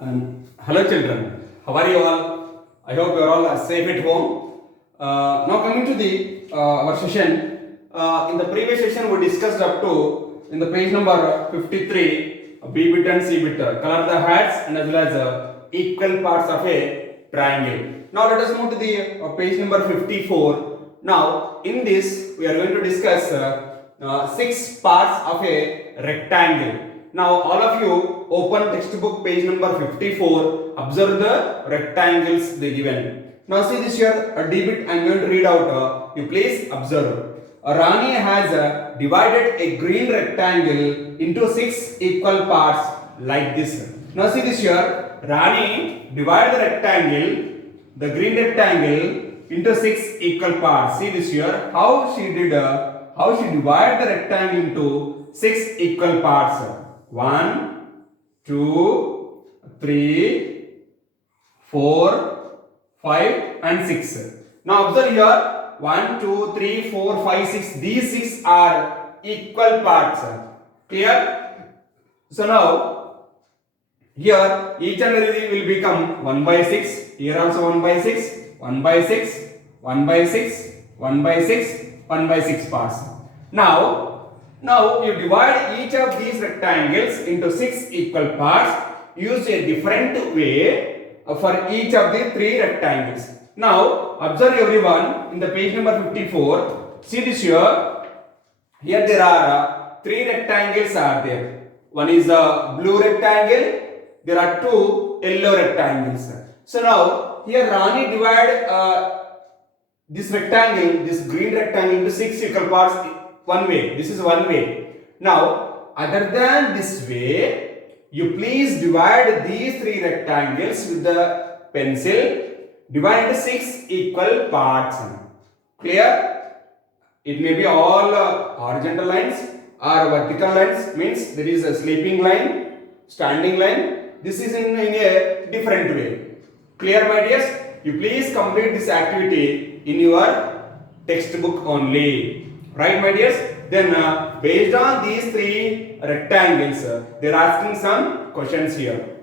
Hello children, how are you all? I hope you are all safe at home. Now coming to the our session. In the previous session we discussed up to in the page number 53 B bit and C bit color the heads and as well as equal parts of a triangle. Now let us move to the page number 54. Now in this we are going to discuss 6 parts of a rectangle. Now all of you open textbook page number 54. Observe the rectangles they given. Now see this here a D bit I am going to read out. You please observe. Rani has divided a green rectangle into 6 equal parts like this. Now see this here. Rani divided the rectangle, the green rectangle into 6 equal parts. See this here. How she did? How she divided the rectangle into 6 equal parts. 1, 2, 3, 4, 5 and 6. Now observe here 1, 2, 3, 4, 5, 6. These 6 are equal parts. Clear? So now here each and everything will become 1 by 6. Here also 1 by 6, 1 by 6, 1 by 6, 1 by 6, 1 by 6 parts. Now you divide each of these rectangles into 6 equal parts. Use a different way for each of the 3 rectangles. Now observe everyone in the page number 54. See this here. Here there are 3 rectangles are there. One is a blue rectangle. There are 2 yellow rectangles. So now here Rani divide this rectangle, this green rectangle into 6 equal parts. One way. This is one way. Now, other than this way, you please divide these 3 rectangles with the pencil. Divide into 6 equal parts. Clear? It may be all horizontal lines or vertical lines. Means there is a sleeping line, standing line. This is in a different way. Clear, my dears? You please complete this activity in your textbook only. Right, my dears? Then based on these 3 rectangles, they are asking some questions here.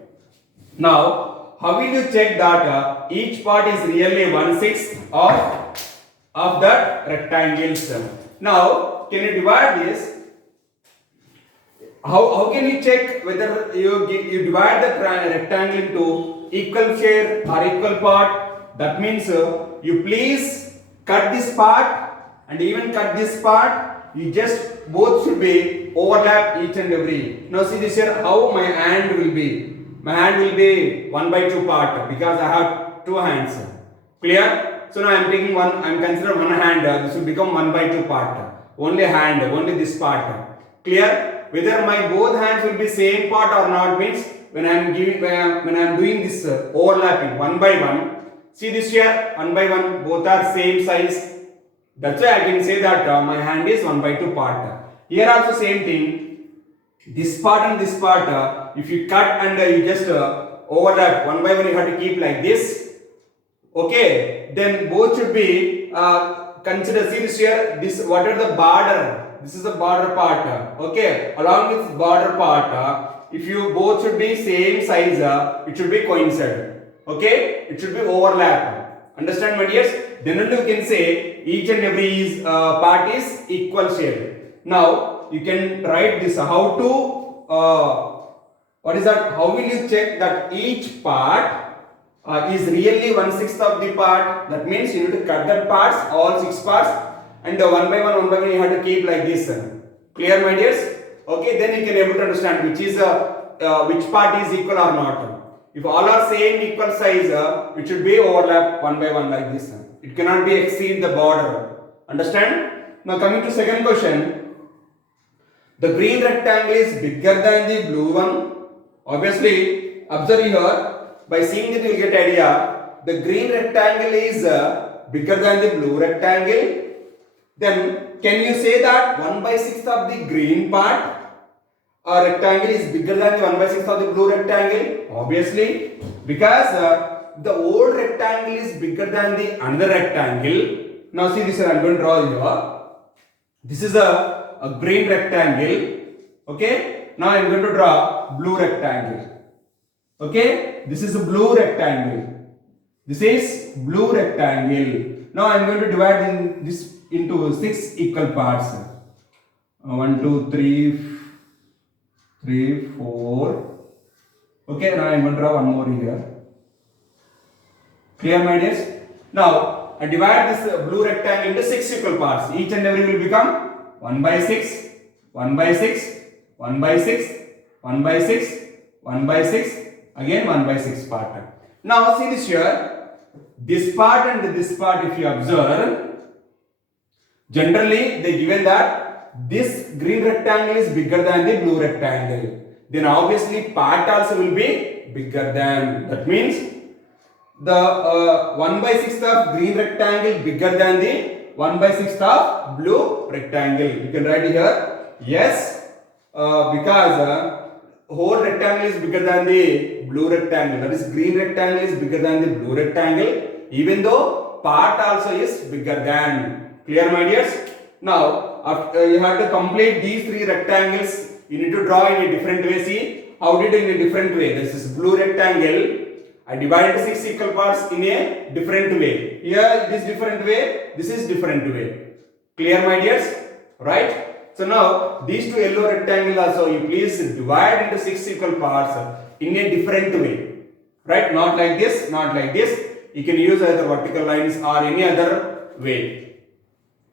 Now, how will you check that each part is really 1/6 of that rectangles? Now, can you divide this? How can you check whether you divide the rectangle into equal share or equal part? That means you please cut this part and even cut this part. You just both should be overlap each and every. Now see this here how my hand will be. My hand will be 1 by 2 part because I have 2 hands. Clear? So now I am taking one. I am considering one hand. This will become 1 by 2 part. Only hand. Only this part. Clear? Whether my both hands will be same part or not means when I am giving when I am doing this overlapping 1 by 1. See this here 1 by 1. Both are same size. That's why I can say that my hand is 1 by 2 part. Here also same thing. This part and this part, if you cut and you just overlap 1 by 1, you have to keep like this. Okay. Then both should be consider. See this here. This what are the border? This is the border part. Okay. Along with border part, if you both should be same size, it should be coincide. Okay. It should be overlap. Understand, my dears? Then only you can say each and every part is equal share. Now you can write this how to what is that? How will you check that each part is really 1/6 of the part? That means you need to cut that parts, all 6 parts, and 1 by 1 you have to keep like this. Clear, my dears? Okay, then you can able to understand which is which part is equal or not. If all are same equal size, it should be overlap 1 by 1 like this. It cannot be exceed the border. Understand? Now coming to second question. The green rectangle is bigger than the blue one. Obviously, observe here. By seeing it, you will get idea. The green rectangle is bigger than the blue rectangle. Then can you say that 1 by 6 of the green part rectangle is bigger than the 1 by 6 of the blue rectangle? Obviously, because the old rectangle is bigger than the another rectangle. Now see this, I am going to draw here. This is a green rectangle. Okay. Now I am going to draw blue rectangle. Okay, this is a blue rectangle. This is blue rectangle. Now I am going to divide this into 6 equal parts. 1, 2, 3, 4. Okay, now I am going to draw one more here. Clear, my dears? Now I divide this blue rectangle into 6 equal parts. Each and every will become 1 by 6, 1 by 6, 1 by 6, 1 by 6, 1 by 6, again 1 by 6 part. Now see this here. This part and this part, if you observe, generally they given that this green rectangle is bigger than the blue rectangle. Then obviously part also will be bigger than. That means the 1 by 6 of green rectangle bigger than the 1 by 6 of blue rectangle. You can write here yes, because whole rectangle is bigger than the blue rectangle. That is, green rectangle is bigger than the blue rectangle, even though part also is bigger than. Clear, my dears? Now after you have to complete these 3 rectangles, you need to draw in a different way. See how did in a different way. This is blue rectangle. I divided 6 equal parts in a different way. Here this different way, this is different way. Clear, my dears? Right? So now these 2 yellow rectangles also you please divide into 6 equal parts in a different way. Right? Not like this, not like this. You can use either vertical lines or any other way.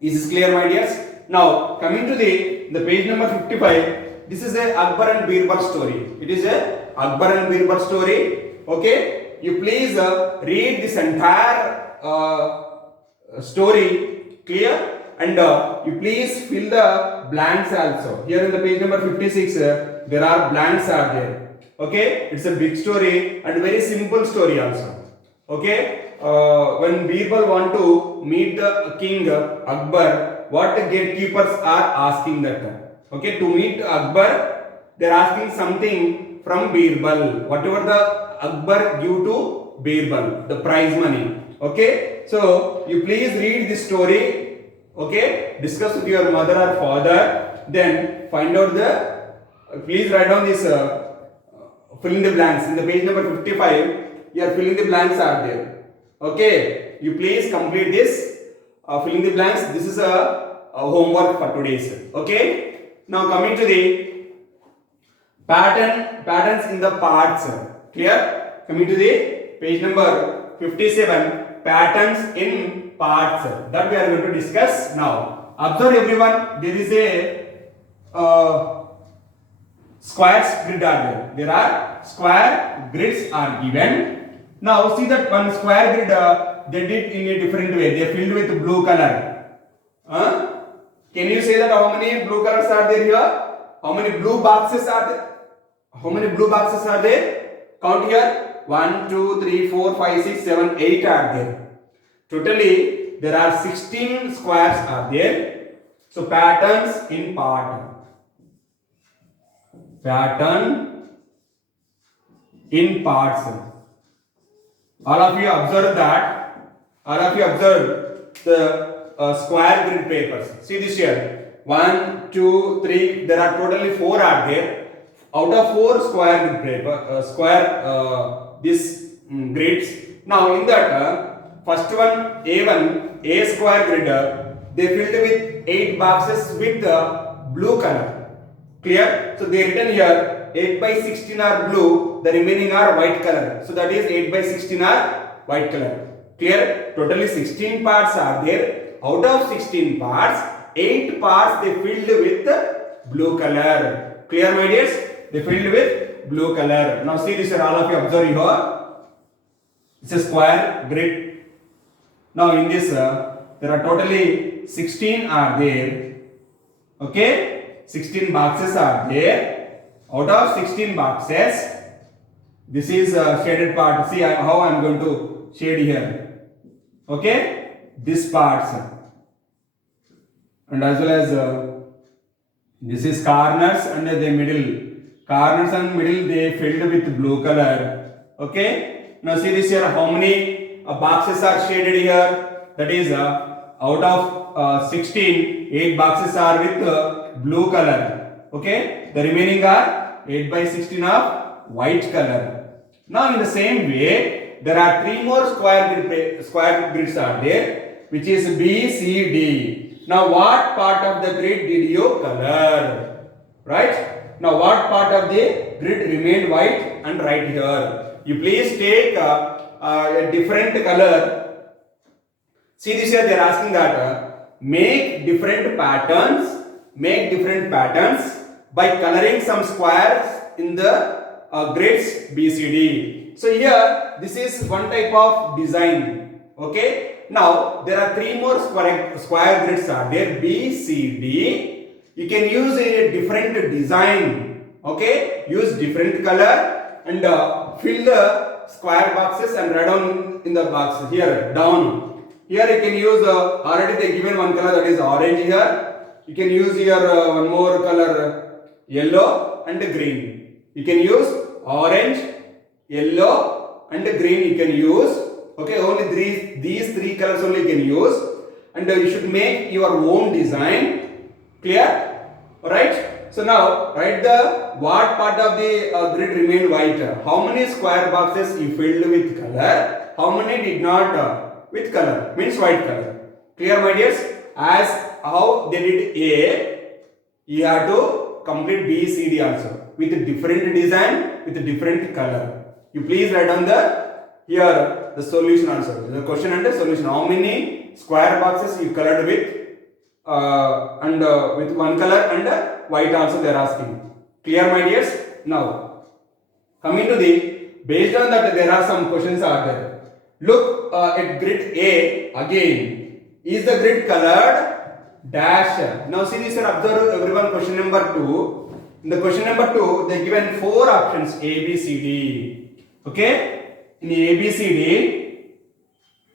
Is this clear, my dears? Now coming to the page number 55. This is a Akbar and Birbal story. It is a Akbar and Birbal story. Okay. You please read this entire story. Clear? And you please fill the blanks also. Here in the page number 56, there are blanks are there. Okay, it's a big story and very simple story also. Okay, when Birbal want to meet the king Akbar, what the gatekeepers are asking that. Okay, to meet Akbar, they are asking something from Birbal. Whatever the Akbar give to Birbal, the prize money. Okay, so you please read this story. Okay, discuss with your mother or father, then find out please write down this, fill in the blanks. In the page number 55, you are filling the blanks are there. Okay, you please complete this, filling the blanks. This is a homework for today's. Okay, now coming to the patterns in the parts. Clear? Coming to the page number 57, patterns in parts that we are going to discuss now. Observe everyone, there is a square grid are there. There are square grids are given. Now see that one square grid they did in a different way. They filled with blue color. Can you say that how many blue colors are there here? How many blue boxes are there? How many blue boxes are there? Count here. 1, 2, 3, 4, 5, 6, 7, 8 are there. Totally, there are 16 squares are there. So, patterns in part. Pattern in parts. All of you observe that. All of you observe the square grid papers. See this here. 1, 2, 3. There are totally 4 are there. Out of 4 square grid paper, this grids. Now, in that first one, A1, A square grid, they filled with 8 boxes with blue color. Clear? So they written here 8 by 16 are blue, the remaining are white color. So that is 8 by 16 are white color. Clear? Totally 16 parts are there. Out of 16 parts, 8 parts they filled with blue color. Clear, my dears? They filled with blue color. Now see this, all of you observe here. It's a square grid. Now in this, there are totally 16 are there. Okay, 16 boxes are there. Out of 16 boxes, this is a shaded part. See how I am going to shade here. Okay, this parts, and as well as this is corners and the middle. Corners and middle they filled with blue color. Okay. Now see this here. How many boxes are shaded here? That is out of 16, 8 boxes are with blue color. Okay. The remaining are 8 by 16 of white color. Now in the same way, there are three more square grids are there, which is B, C, D. Now what part of the grid did you color? Right? Now what part of the grid remained white and right here? You please take a different color. See this here, they are asking that make different patterns by coloring some squares in the grids BCD. So here this is one type of design. Okay. Now there are three more square grids are there, B, C, D. You can use a different design. Okay. Use different color and fill the square boxes and write down in the box here down. Here you can use already they given one color, that is orange here. You can use here one more color, yellow and green. You can use orange, yellow and green you can use. Okay, only these three colors only you can use, and you should make your own design. Clear? Alright. So now write the what part of the grid remained white. How many square boxes you filled with color? How many did not with color? Means white color. Clear, my dears? As how they did A, you have to complete B, C, D also with a different design, with a different color. You please write down the here the solution answer. The question and the solution. How many square boxes you colored with and with one color and white also they are asking. Clear, my dears? Now coming to the, based on that there are some questions are there. Look at grid A again. Is the grid colored? Dash. Now see this, observe everyone question number 2. In the question number 2 they given 4 options A, B, C, D. Okay. In A, B, C, D.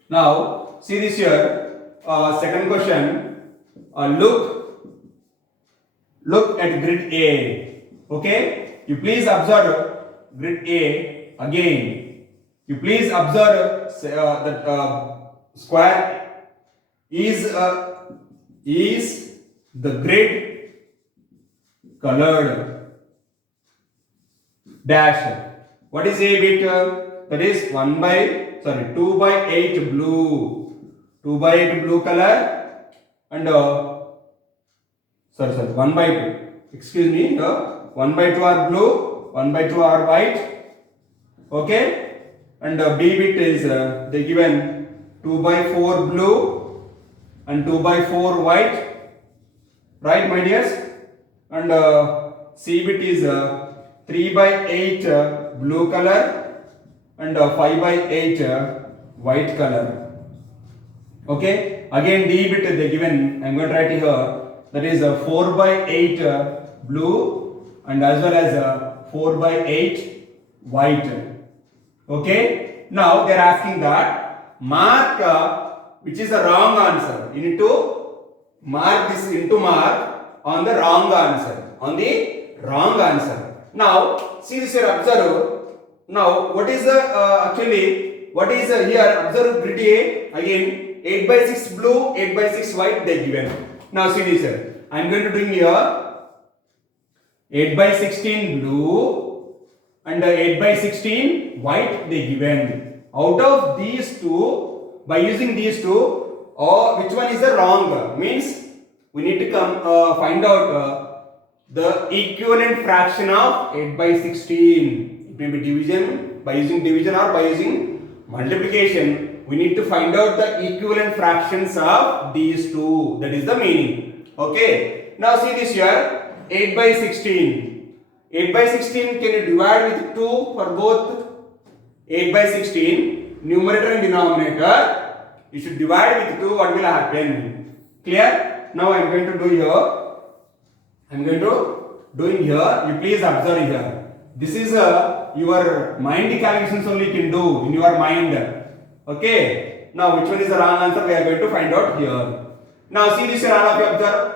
Now see this here. Second question. Look at grid A. Okay. You please observe grid A again. You please observe that square is the grid colored? Dash. What is A bit? That is 2 by 8 blue. 2 by 8 blue color and 1 by 2. Excuse me. 1 by 2 are blue. 1 by 2 are white. Okay. And B bit is they given 2 by 4 blue and 2 by 4 white. Right, my dears? And C bit is 3 by 8 blue color and 5 by 8 white color. Okay. Again D bit they given, I am going to write here, that is 4 by 8 blue and as well as 4 by 8 white. Okay. Now they are asking that mark which is the wrong answer. You need to mark this into mark on the wrong answer. On the wrong answer. Now see this here, observe. Now what is the what is here? Observe grid A again. 8 by 6 blue, 8 by 6 white they given. Now see this here. I am going to bring here 8 by 16 blue and 8 by 16 white they given. Out of these two, by using these two, which one is the wrong? Means we need to find out the equivalent fraction of 8 by 16. It may be division, by using division or by using multiplication. We need to find out the equivalent fractions of these two. That is the meaning. Okay. Now see this here. 8 by 16. 8 by 16 can you divide with 2 for both? 8 by 16. Numerator and denominator. You should divide with 2. What will happen? Clear? Now I am going to do here. You please observe here. This is your mind calculations only you can do in your mind. Okay. Now which one is the wrong answer? We are going to find out here. Now see this here, all of you observe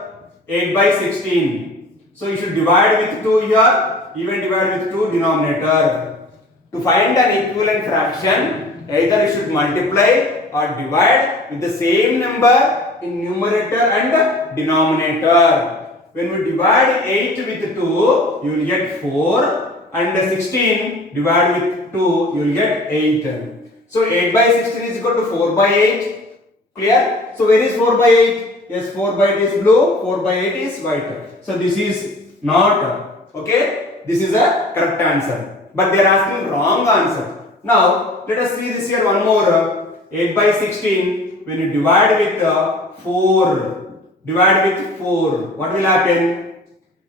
8 by 16. So you should divide with 2 here, even divide with 2 denominator. To find an equivalent fraction, either you should multiply or divide with the same number in numerator and denominator. When we divide 8 with 2, you will get 4. and 16 divided with 2, you will get 8. So 8 by 16 is equal to 4 by 8. Clear? So where is 4 by 8? Yes, 4 by 8 is blue, 4 by 8 is white. So this is not, okay? This is a correct answer. But they are asking wrong answer. Now, let us see this here one more. 8 by 16, when you divide with 4, what will happen?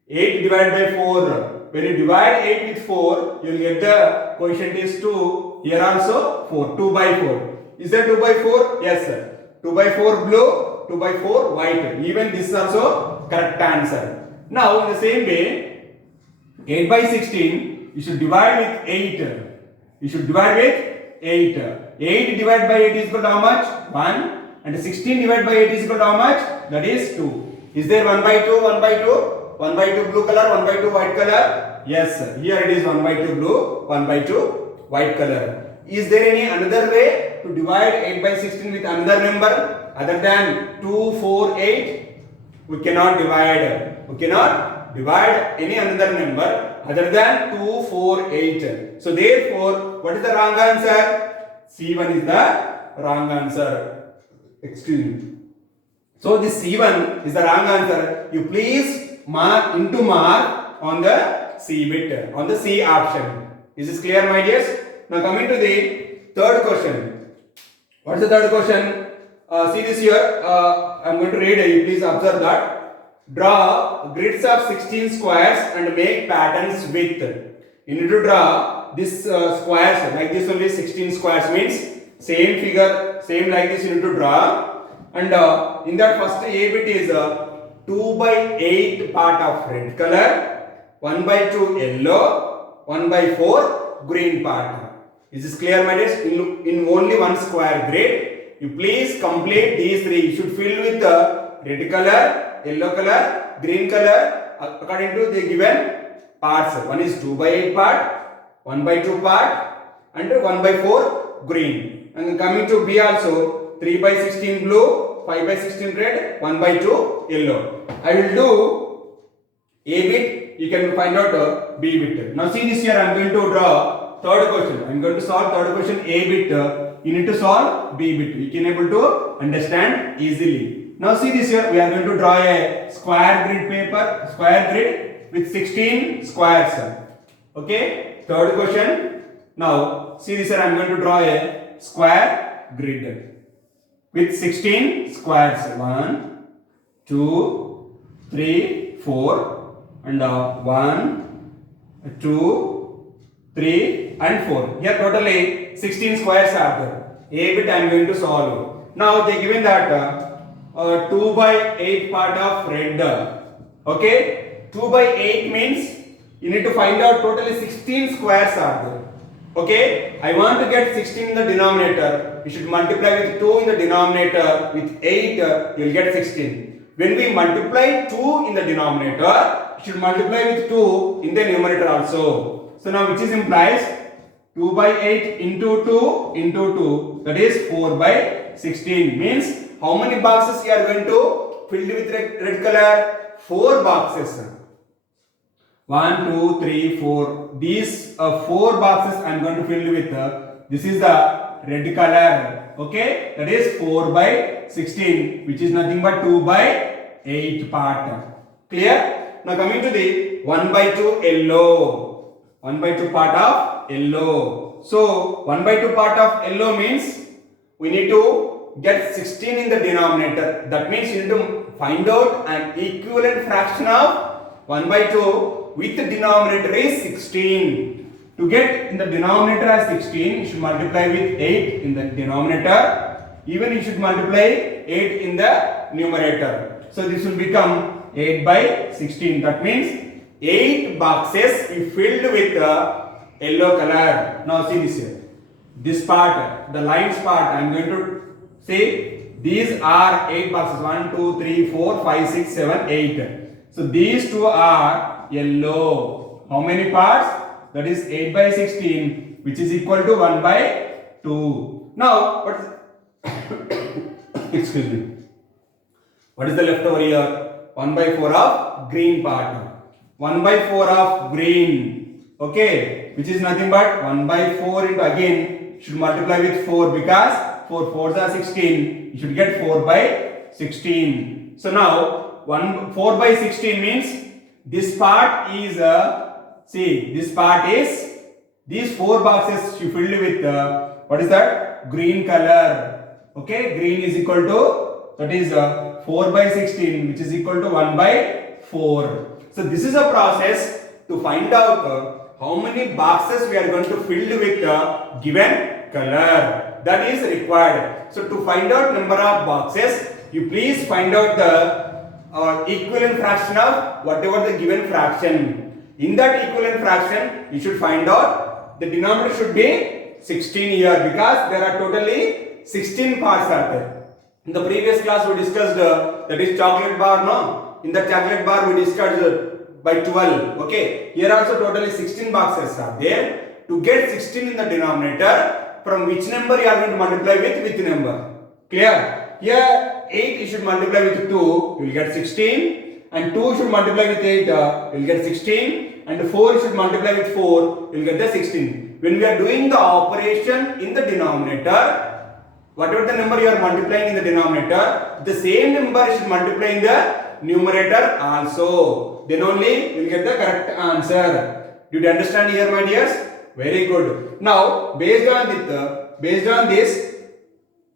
8 divided by 4. When you divide 8 with 4, you will get the quotient is 2. Here also 4. 2 by 4. Is that 2 by 4? Yes, sir. 2 by 4 blue, 2 by 4 white. Even this is also correct answer. Now, in the same way, 8 by 16, you should divide with 8. You should divide with 8. 8 divided by 8 is equal to how much? 1. And 16 divided by 8 is equal to how much? That is 2. Is there 1 by 2? 1 by 2? 1 by 2 blue color, 1 by 2 white color? Yes, sir. Here it is 1 by 2 blue, 1 by 2 white color. Is there any another way to divide 8 by 16 with another number other than 2, 4, 8? We cannot divide. We cannot divide any another number other than 2, 4, 8. So therefore, what is the wrong answer? C1 is the wrong answer. Excuse me. So this C1 is the wrong answer. You please mark on the C bit, on the C option. Is this clear, my dears? Now coming to the third question. What is the third question? See this here. I am going to read. You please observe that. Draw grids of 16 squares and make patterns with. You need to draw this squares like this only. 16 squares means same figure, same like this you need to draw. And in that first A bit is 2 by 8 part of red color, 1 by 2 yellow, 1 by 4 green part. Is this clear, my dears? In only one square grid, you please complete these three. You should fill with red color, yellow color, green color according to the given parts. One is 2 by 8 part, 1 by 2 part, and 1 by 4 green. And coming to B also, 3 by 16 blue, 5 by 16 red, 1 by 2 yellow. I will do A bit, you can find out B bit. Now see this here, I am going to draw third question. I am going to solve third question A bit. You need to solve B bit. We can able to understand easily. Now see this here, we are going to draw a square grid paper, square grid with 16 squares. Okay, third question. Now see this here, I am going to draw a square grid with 16 squares. 1, 2, 3, 4 and 1, 2, 3 and 4. Here totally 16 squares are there. A bit I am going to solve. Now they given that 2 by 8 part of red. Okay, 2 by 8 means you need to find out totally 16 squares are there. Okay, I want to get 16 in the denominator. You should multiply with 2 in the denominator. With 8, you will get 16. When we multiply 2 in the denominator, you should multiply with 2 in the numerator also. So now which is implies 2 by 8 into 2 into 2. That is 4 by 16. Means how many boxes you are going to fill with red color? 4 boxes. 1, 2, 3, 4. These 4 boxes I am going to fill with. This is the red color. Okay, that is 4 by 16, which is nothing but 2 by 8 part. Clear? Now coming to the 1 by 2 yellow. 1 by 2 part of yellow. So 1 by 2 part of yellow means we need to get 16 in the denominator. That means you need to find out an equivalent fraction of 1 by 2 with the denominator is 16. To get in the denominator as 16, you should multiply with 8 in the denominator. Even you should multiply 8 in the numerator. So this will become 8 by 16. That means 8 boxes we filled with yellow color. Now see this here. This part, the lines part, I am going to say these are 8 boxes. 1, 2, 3, 4, 5, 6, 7, 8. So these two are yellow. How many parts? That is 8 by 16, which is equal to 1 by 2. Now, what is excuse me. What is the left over here? 1 by 4 of green part. 1 by 4 of green. Okay, which is nothing but 1 by 4 into again should multiply with 4 because 4 4s are 16. You should get 4 by 16. So now 4 by 16 means this part is see, this part is these 4 boxes you filled with what is that? Green color. Okay, green is equal to, that is 4 by 16, which is equal to 1 by 4. So this is a process to find out how many boxes we are going to fill with the given color. That is required. So to find out number of boxes, you please find out the equivalent fraction of whatever the given fraction. In that equivalent fraction, you should find out the denominator should be 16 here because there are totally 16 parts are there. In the previous class we discussed that is chocolate bar, no? In the chocolate bar we discussed by 12. Okay, here also totally 16 boxes are there. To get 16 in the denominator, from which number you are going to multiply with which number? Clear? Here 8 you should multiply with 2, you will get 16, and 2 should multiply with 8, you will get 16, and 4 should multiply with 4, you will get the 16. When we are doing the operation in the denominator, whatever the number you are multiplying in the denominator, the same number should multiply in the numerator also. Then only you will get the correct answer. Did you understand here, my dears? Very good. Now, based on this,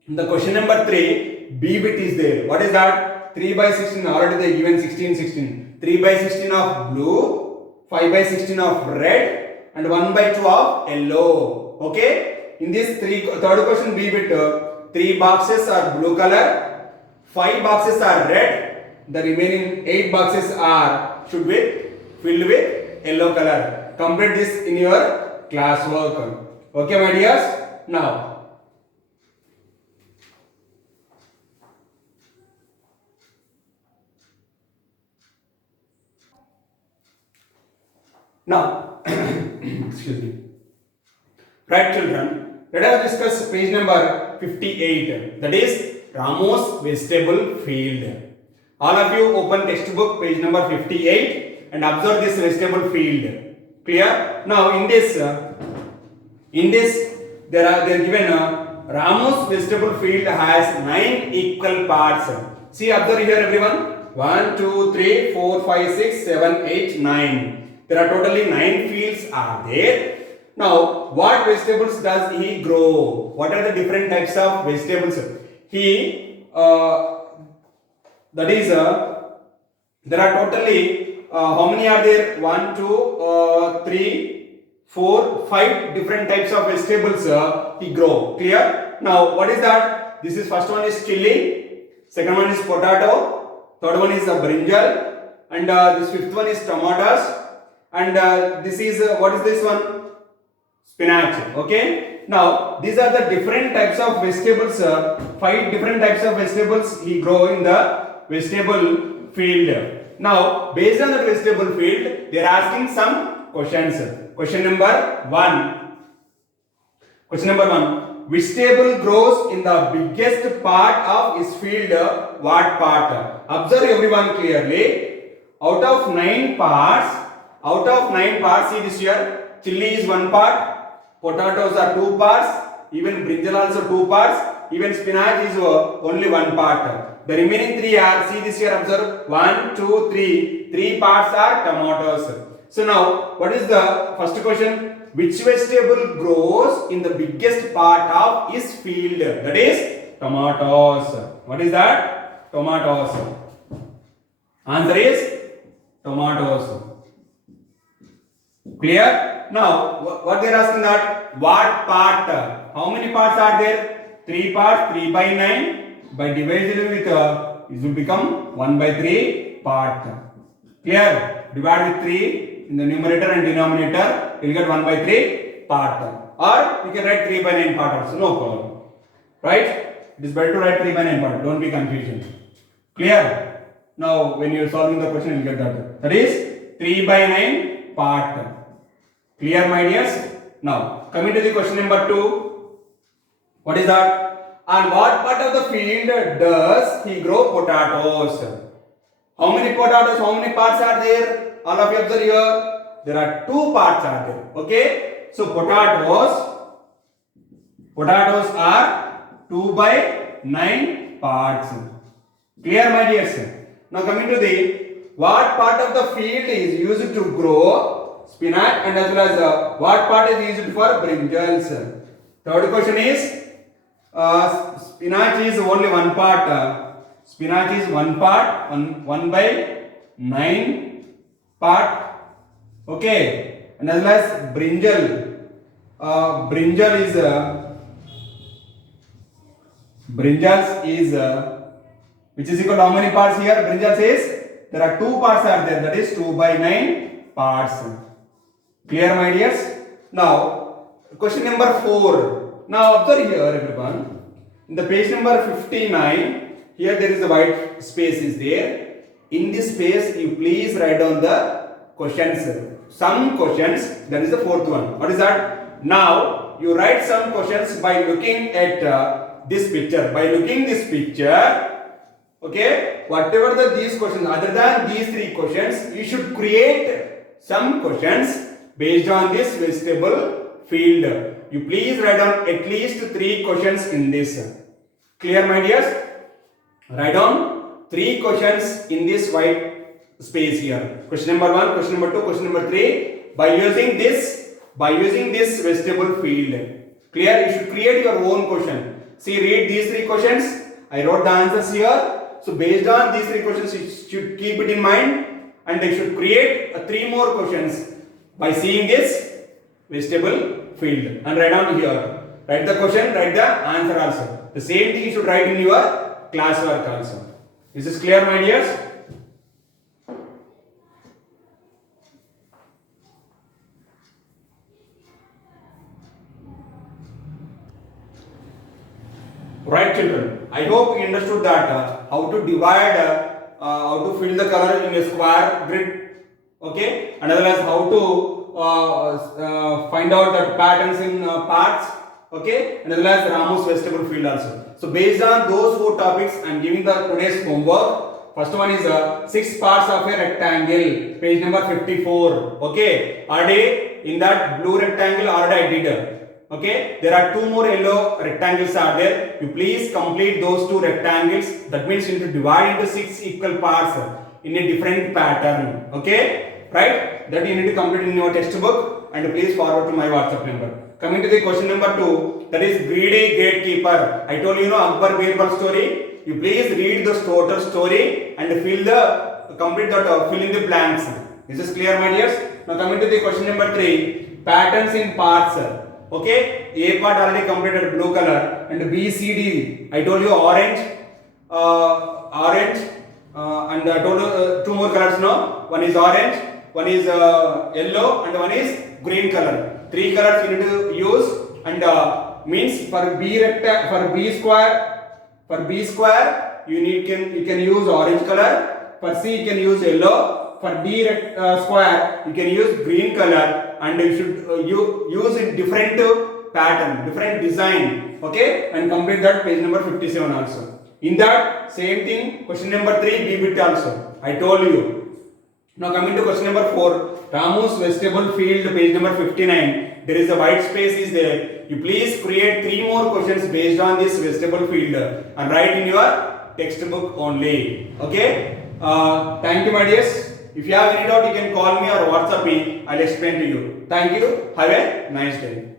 the question number 3, B bit is there. What is that? 3 by 16. Already they given 16, 16. 3 by 16 of blue, 5 by 16 of red, and 1 by 2 of yellow. Okay. In this third question B bit, 3 boxes are blue color, 5 boxes are red, the remaining 8 boxes should be filled with yellow color. Complete this in your classwork. Okay, my dears. Now, excuse me. Right, children, let us discuss page number 58, that is Ramos vegetable field. All of you open textbook page number 58 and observe this vegetable field. Clear? Now in this they are given Ramos vegetable field has 9 equal parts. See, observe here everyone. 1, 2, 3, 4, 5, 6, 7, 8, 9. There are totally 9 fields are there. Now, what vegetables does he grow? What are the different types of vegetables? There are totally, how many are there? 1, 2, 3, 4, 5 different types of vegetables he grow. Clear? Now, what is that? This is first one is chili, second one is potato, third one is brinjal, and this fifth one is tomatoes, and this is, what is this one? Spinach. Okay. Now these are the different types of vegetables. 5 different types of vegetables he grow in the vegetable field. Now based on the vegetable field, they are asking some questions. Question number 1. Vegetable grows in the biggest part of his field. What part? Observe everyone clearly. Out of 9 parts, see this here. Chili is 1 part. Potatoes are 2 parts, even brinjal also 2 parts, even spinach is only 1 part. The remaining 3 are, see this here, observe, 1, 2, 3, 3 parts are tomatoes. So now, what is the first question? Which vegetable grows in the biggest part of his field? That is tomatoes. What is that? Tomatoes. Answer is tomatoes. Clear? Now, what they are asking that? What part? How many parts are there? 3 parts, 3 by 9. By dividing with, it will become 1 by 3 part. Clear? Divide with 3 in the numerator and denominator, you will get 1 by 3 part. Or you can write 3 by 9 part also, no problem. Right? It is better to write 3 by 9 part, don't be confusion. Clear? Now, when you are solving the question, you will get that. That is 3 by 9 part. Clear, my dears? Now, coming to the question number 2. What is that? On what part of the field does he grow potatoes? How many potatoes, how many parts are there? All of you observe here. there are two parts are there. Okay, so potatoes are 2 by 9 parts. Clear, my dears? Now coming to the what part of the field is used to grow spinach and as well as what part is used for brinjals. Third question is spinach is only one part. Spinach is one part, 1 by 9 part. Okay, and as well as brinjal. Brinjals is which is equal to how many parts here? Brinjals is there are two parts are there, that is 2 by 9 parts. Clear, my dears? Now question number 4. Now observe here everyone. In the page number 59, here there is a white space is there. In this space you please write down the questions. Some questions, that is the fourth one. What is that? Now you write some questions by looking at this picture. By looking this picture, okay, whatever these questions, other than these three questions, you should create some questions based on this vegetable field. You please write down at least 3 questions in this. Clear, my dears? Write down 3 questions in this white space here. Question number 1, question number 2, question number 3. By using this vegetable field. Clear? You should create your own question. See, read these 3 questions. I wrote the answers here. So based on these 3 questions, you should keep it in mind, and you should create 3 more questions by seeing this vegetable field and write down here. Write the question, write the answer also. The same thing you should write in your classwork also. Is this clear, my dears? Right, children. I hope you understood that how to divide, how to fill the color in a square grid. Okay, and as well as how to find out the patterns in parts. Okay, and as well as Ramu's vegetable field also. So based on those 4 topics, I am giving the today's homework. First one is 6 parts of a rectangle, page number 54. Okay, already in that blue rectangle already I did. Okay, there are 2 more yellow rectangles are there. You please complete those 2 rectangles. That means you need to divide into 6 equal parts in a different pattern. Okay, right? That you need to complete in your textbook, and please forward to my WhatsApp number. Coming to the question number 2, that is greedy gatekeeper. I told you, Akbar Birbal story. You please read the total story and fill in the blanks. This is clear, my dears? Now coming to the question number 3, patterns in parts. Okay, A part already completed, blue color, and B, C, D. I told you orange, and I told you 2 more colors now. One is orange, one is yellow, and one is green color. 3 colors you need to use, and means for B square you can use orange color. For C you can use yellow. For D square you can use green color, and you should use it different pattern, different design. Okay, and complete that page number 57 also. In that same thing, question number 3, B bit also. I told you. Now coming to question number 4, Ramu's vegetable field, page number 59. There is a white space is there. You please create 3 more questions based on this vegetable field and write in your textbook only. Okay. Thank you, my dears. If you have any doubt, you can call me or WhatsApp me. I'll explain to you. Thank you. Have a nice day.